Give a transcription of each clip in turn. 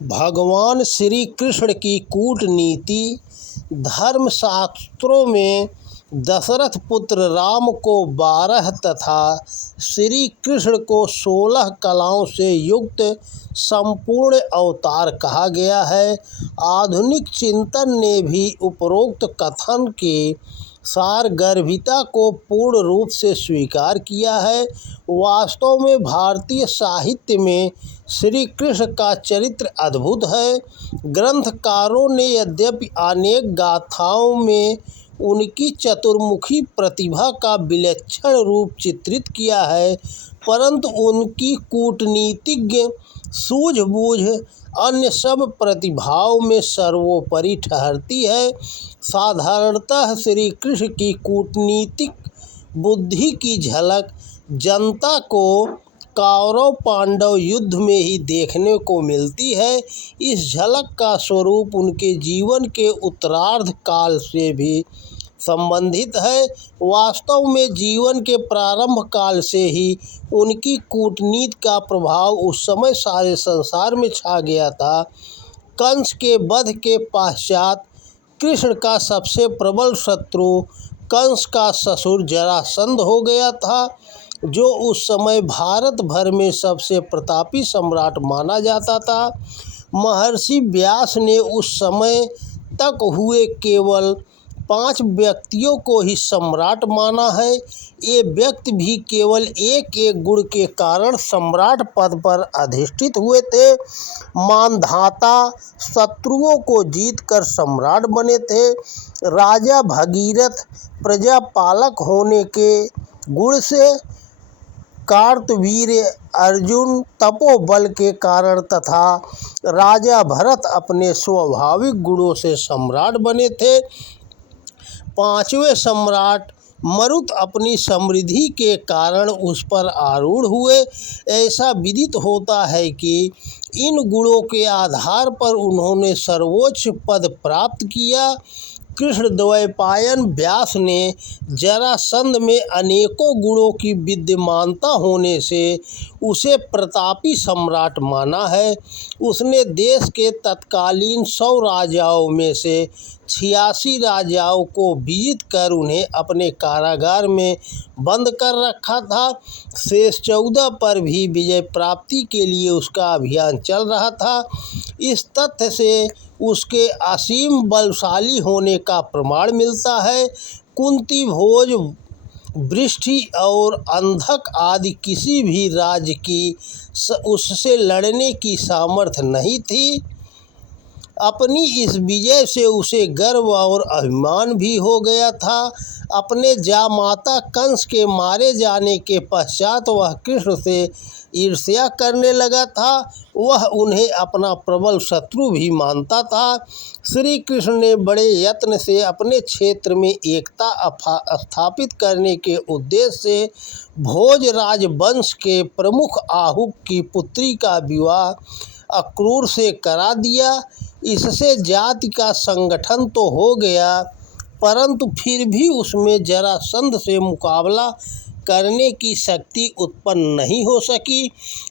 भगवान श्री कृष्ण की कूटनीति। धर्मशास्त्रों में दशरथ पुत्र राम को 12 तथा श्री कृष्ण को 16 कलाओं से युक्त संपूर्ण अवतार कहा गया है। आधुनिक चिंतन ने भी उपरोक्त कथन के सारगर्भिता को पूर्ण रूप से स्वीकार किया है। वास्तव में भारतीय साहित्य में श्री कृष्ण का चरित्र अद्भुत है। ग्रंथकारों ने यद्यपि अनेक गाथाओं में उनकी चतुर्मुखी प्रतिभा का विलक्षण रूप चित्रित किया है, परंतु उनकी कूटनीतिज्ञ सूझबूझ अन्य सब प्रतिभाओं में सर्वोपरि ठहरती है। साधारणतः श्री कृष्ण की कूटनीतिक बुद्धि की झलक जनता को कौरव पांडव युद्ध में ही देखने को मिलती है। इस झलक का स्वरूप उनके जीवन के उत्तरार्ध काल से भी संबंधित है। वास्तव में जीवन के प्रारंभ काल से ही उनकी कूटनीति का प्रभाव उस समय सारे संसार में छा गया था। कंस के वध के पश्चात कृष्ण का सबसे प्रबल शत्रु कंस का ससुर जरासंध हो गया था, जो उस समय भारत भर में सबसे प्रतापी सम्राट माना जाता था। महर्षि व्यास ने उस समय तक हुए केवल 5 व्यक्तियों को ही सम्राट माना है। ये व्यक्ति भी केवल एक एक गुण के कारण सम्राट पद पर अधिष्ठित हुए थे। मानधाता शत्रुओं को जीतकर सम्राट बने थे। राजा भगीरथ प्रजापालक होने के गुण से, कार्तवीर्य अर्जुन तपोबल के कारण तथा राजा भरत अपने स्वाभाविक गुणों से सम्राट बने थे। 5वें सम्राट मरुत अपनी समृद्धि के कारण उस पर आरूढ़ हुए। ऐसा विदित होता है कि इन गुणों के आधार पर उन्होंने सर्वोच्च पद प्राप्त किया। कृष्णद्वैपायन व्यास ने जरासंध में अनेकों गुणों की विद्यमानता होने से उसे प्रतापी सम्राट माना है। उसने देश के तत्कालीन 100 राजाओं में से 86 राजाओं को विजित कर उन्हें अपने कारागार में बंद कर रखा था। शेष 14 पर भी विजय प्राप्ति के लिए उसका अभियान चल रहा था। इस तथ्य से उसके असीम बलशाली होने का प्रमाण मिलता है। कुंती, भोज, वृष्टि और अंधक आदि किसी भी राज्य की उससे लड़ने की सामर्थ्य नहीं थी। अपनी इस विजय से उसे गर्व और अभिमान भी हो गया था। अपने जामाता कंस के मारे जाने के पश्चात वह कृष्ण से ईर्ष्या करने लगा था। वह उन्हें अपना प्रबल शत्रु भी मानता था। श्री कृष्ण ने बड़े यत्न से अपने क्षेत्र में एकता स्थापित करने के उद्देश्य से भोज राजवंश के प्रमुख आहुक की पुत्री का विवाह अक्रूर से करा दिया। इससे जाति का संगठन तो हो गया, परंतु फिर भी उसमें जरासंध से मुकाबला करने की शक्ति उत्पन्न नहीं हो सकी।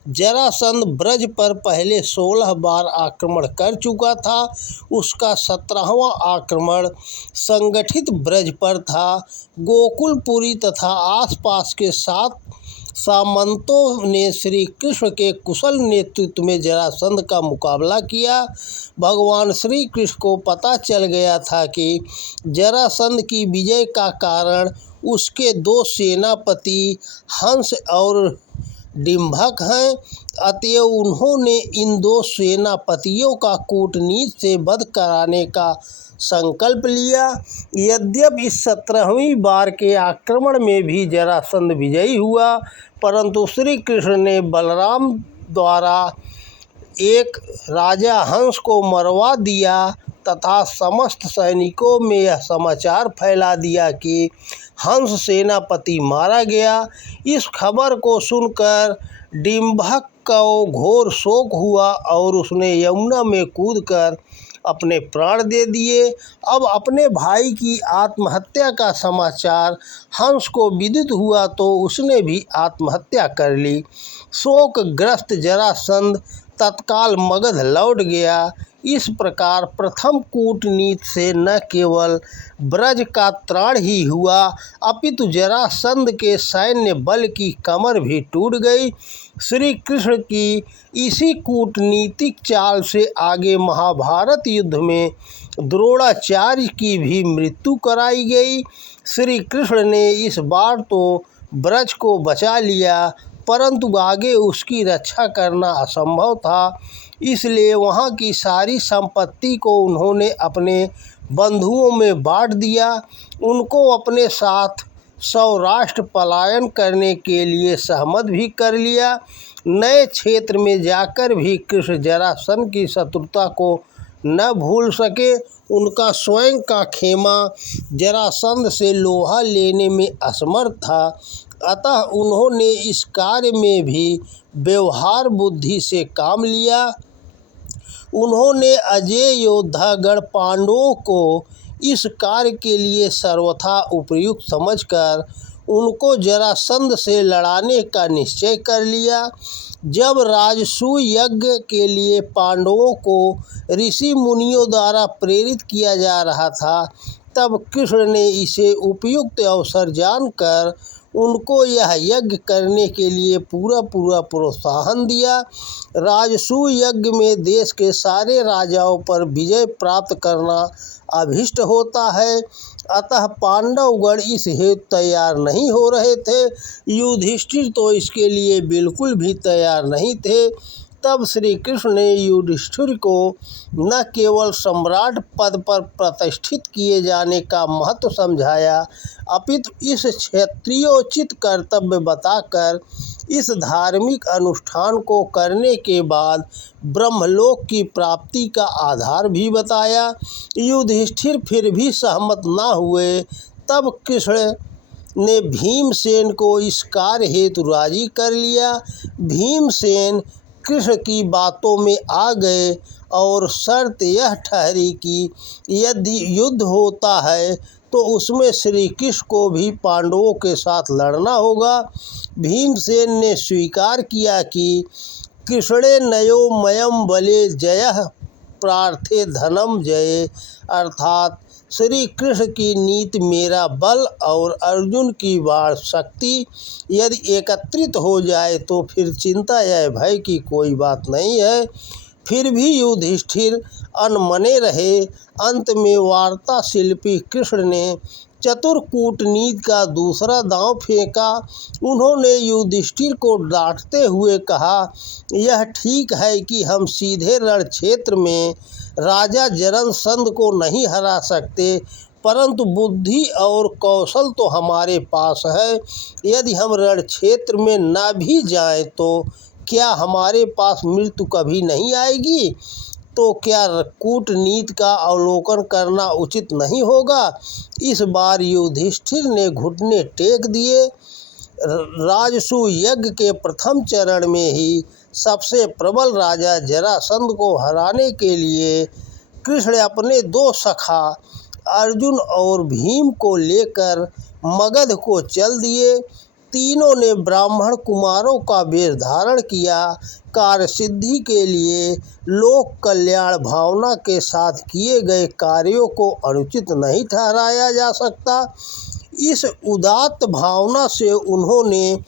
जरासंध ब्रज पर पहले 16 बार आक्रमण कर चुका था। उसका 17वां आक्रमण संगठित ब्रज पर था। गोकुलपुरी तथा आसपास के 7 सामंतों ने श्री कृष्ण के कुशल नेतृत्व में जरासंध का मुकाबला किया। भगवान श्री कृष्ण को पता चल गया था कि जरासंध की विजय का कारण उसके 2 सेनापति हंस और डिंभक हैं। अतएव उन्होंने इन 2 सेनापतियों का कूटनीति से वध कराने का संकल्प लिया। यद्यपि इस 17वीं बार के आक्रमण में भी जरासंध विजयी हुआ, परंतु श्री कृष्ण ने बलराम द्वारा एक राजा हंस को मरवा दिया तथा समस्त सैनिकों में यह समाचार फैला दिया कि हंस सेनापति मारा गया। इस खबर को सुनकर डिंभक को घोर शोक हुआ और उसने यमुना में कूदकर अपने प्राण दे दिए। अब अपने भाई की आत्महत्या का समाचार हंस को विदित हुआ तो उसने भी आत्महत्या कर ली। शोकग्रस्त जरासंध तत्काल मगध लौट गया। इस प्रकार प्रथम कूटनीति से न केवल ब्रज का त्राण ही हुआ, अपितु जरासंध के सैन्य बल की कमर भी टूट गई। श्री कृष्ण की इसी कूटनीतिक चाल से आगे महाभारत युद्ध में द्रोणाचार्य की भी मृत्यु कराई गई। श्री कृष्ण ने इस बार तो ब्रज को बचा लिया, परंतु आगे उसकी रक्षा करना असंभव था। इसलिए वहाँ की सारी संपत्ति को उन्होंने अपने बंधुओं में बांट दिया। उनको अपने साथ सौराष्ट्र पलायन करने के लिए सहमत भी कर लिया। नए क्षेत्र में जाकर भी कृष्ण जरासंध की शत्रुता को न भूल सके। उनका स्वयं का खेमा जरासंध से लोहा लेने में असमर्थ था, अतः उन्होंने इस कार्य में भी व्यवहार बुद्धि से काम लिया। उन्होंने अजेय योद्धागण पांडवों को इस कार्य के लिए सर्वथा उपयुक्त समझकर उनको जरासंध से लड़ाने का निश्चय कर लिया। जब राजसूय यज्ञ के लिए पांडवों को ऋषि मुनियों द्वारा प्रेरित किया जा रहा था, तब कृष्ण ने इसे उपयुक्त अवसर जानकर उनको यह यज्ञ करने के लिए पूरा प्रोत्साहन दिया। राजसूय यज्ञ में देश के सारे राजाओं पर विजय प्राप्त करना अभीष्ट होता है, अतः पांडवगण इस हेतु तैयार नहीं हो रहे थे। युधिष्ठिर तो इसके लिए बिल्कुल भी तैयार नहीं थे। तब श्री कृष्ण ने युधिष्ठिर को न केवल सम्राट पद पर प्रतिष्ठित किए जाने का महत्व समझाया, अपितु इस क्षत्रियोचित कर्तव्य बताकर इस धार्मिक अनुष्ठान को करने के बाद ब्रह्मलोक की प्राप्ति का आधार भी बताया। युधिष्ठिर फिर भी सहमत न हुए। तब कृष्ण ने भीमसेन को इस कार्य हेतु राजी कर लिया। भीमसेन कृष्ण की बातों में आ गए और शर्त यह ठहरी कि यदि युद्ध होता है तो उसमें श्री कृष्ण को भी पांडवों के साथ लड़ना होगा। भीमसेन ने स्वीकार किया कि कृष्णे नयो मयम बले जयः प्रार्थे धनम जये, अर्थात श्री कृष्ण की नीति मेरा बल और अर्जुन की बाण शक्ति यदि एकत्रित हो जाए तो फिर चिंता या भय की कोई बात नहीं है। फिर भी युधिष्ठिर अनमने रहे। अंत में वार्ता शिल्पी कृष्ण ने चतुर कूटनीति का दूसरा दांव फेंका। उन्होंने युधिष्ठिर को डांटते हुए कहा, यह ठीक है कि हम सीधे रण क्षेत्र में राजा जरासंध को नहीं हरा सकते, परंतु बुद्धि और कौशल तो हमारे पास है। यदि हम रण क्षेत्र में न भी जाएं तो क्या हमारे पास मृत्यु कभी नहीं आएगी? तो क्या कूटनीति का अवलोकन करना उचित नहीं होगा? इस बार युधिष्ठिर ने घुटने टेक दिए। राजसूय यज्ञ के प्रथम चरण में ही सबसे प्रबल राजा जरासंध को हराने के लिए कृष्ण अपने दो सखा अर्जुन और भीम को लेकर मगध को चल दिए। तीनों ने ब्राह्मण कुमारों का वेश धारण किया। कार्य सिद्धि के लिए लोक कल्याण भावना के साथ किए गए कार्यों को अनुचित नहीं ठहराया जा सकता। इस उदात्त भावना से उन्होंने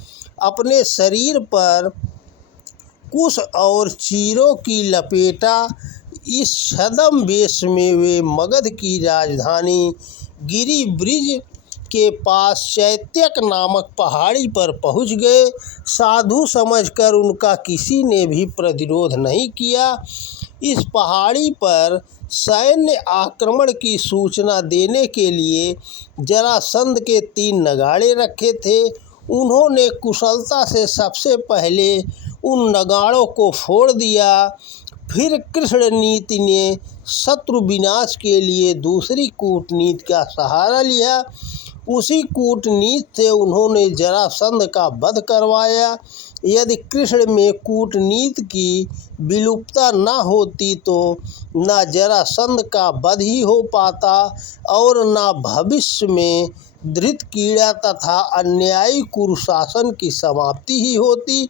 अपने शरीर पर कुश और चीरों की लपेटा। इस छद्म वेश में वे मगध की राजधानी गिरिब्रिज के पास चैत्यक नामक पहाड़ी पर पहुंच गए। साधु समझकर उनका किसी ने भी प्रतिरोध नहीं किया। इस पहाड़ी पर सैन्य आक्रमण की सूचना देने के लिए जरासंध के 3 नगाड़े रखे थे। उन्होंने कुशलता से सबसे पहले उन नगाड़ों को फोड़ दिया। फिर कृष्ण नीति ने शत्रु विनाश के लिए दूसरी कूटनीति का सहारा लिया। उसी कूटनीति से उन्होंने जरासंध का वध करवाया। यदि कृष्ण में कूटनीति की विलुप्तता न होती तो न जरासंध का वध ही हो पाता और न भविष्य में धृत कीड़ा तथा अन्यायी कुशासन की समाप्ति ही होती।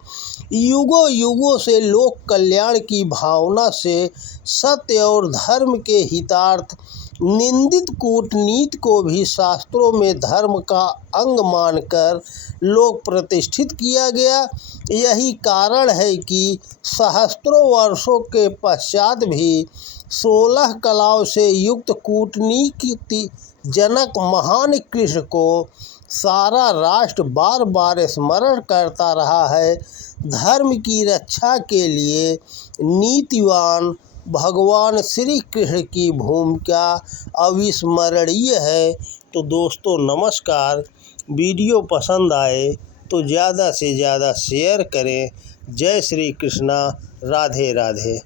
युगों युगों से लोक कल्याण की भावना से सत्य और धर्म के हितार्थ निंदित कूटनीति को भी शास्त्रों में धर्म का अंग मानकर लोक प्रतिष्ठित किया गया। यही कारण है कि सहस्त्रों वर्षों के पश्चात भी 16 कलाओं से युक्त कूटनीति जनक महान कृष्ण को सारा राष्ट्र बार बार स्मरण करता रहा है। धर्म की रक्षा के लिए नीतिवान भगवान श्री कृष्ण की भूमिका अविस्मरणीय है। तो दोस्तों नमस्कार, वीडियो पसंद आए तो ज़्यादा से ज़्यादा शेयर करें। जय श्री कृष्णा, राधे राधे।